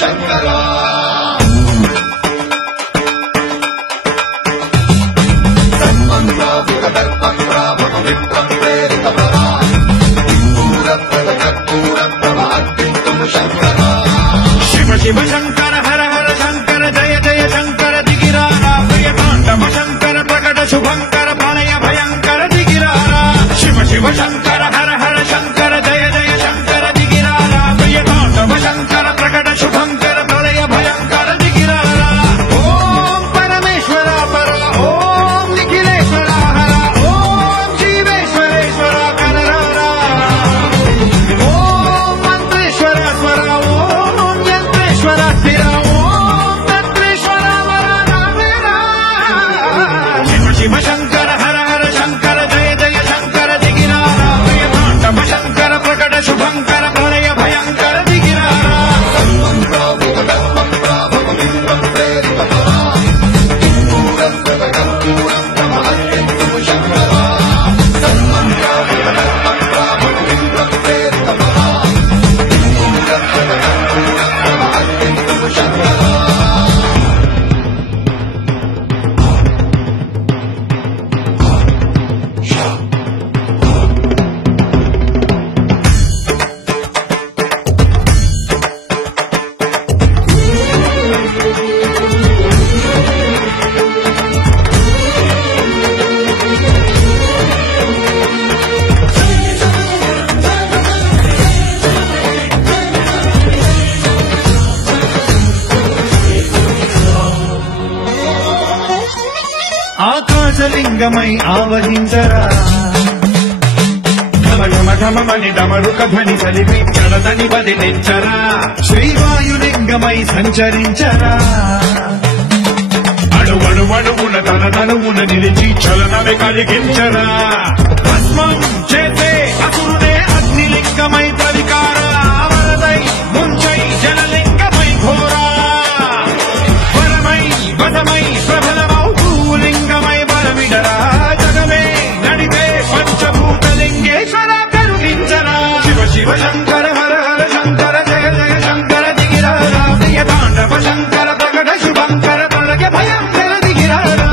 శంకరా శివ శివ శంకర హర హర శంకర జయ జయ శంకర దిగిరారా ప్రియ తాండవ శంకర ప్రకట శుభంకర ప్రళయ భయంకర దిగిరారా శివ శివ శంకర హర హర శంకర జయ జయ శంకర దిగిరారా ప్రియ తాండవ శంకర ప్రకట శుభంకర ప్రళయ భయంకర దిగిరారా ఓం పరమేశ్వర పర ఓం నిఖిలేశ్వర హర ఓం జీవేశ్వరేశ్వర కనరారా ఓం మంత్రేశ్వర స్వర ఓం యంత్రేశ్వర స్థిర ఓం తంత్రేశ్వర వరదావేరా శివ శివ శంకర హర హర శంకర జయ జయ శంకర దిగిరారా ప్రియ తాండవ శంకర ప్రకట శుభంకర ప్రళయ భయంకర దిగిరారా ఆకాశలింగమై ఆవహించరా ఘమఘమని డమరుక ధ్వని కలిపి చడదని బదిలించరా శ్రీవాయులింగమై సంచరించరా అణువణువున తన తనువున నిలిచి చలనమే కలిగించరా భస్మం చేసే అసురునే అగ్నిలింగమై ప్రవికారా వరదై ముంచై జలలింగమై ఘోరా వరమై వదమై ప్రబలమౌ భూలింగమై బలమిడరా జగమే నడిపే పంచభూతలింగేశ్వర కరుణించరా శివ శివ శంకర హర హర శంకర జయ జయ శంకర దిగిరారా ప్రియ తాండవ శంకర ప్రకట శుభంకర ప్రళయ భయంకర దిగిరారా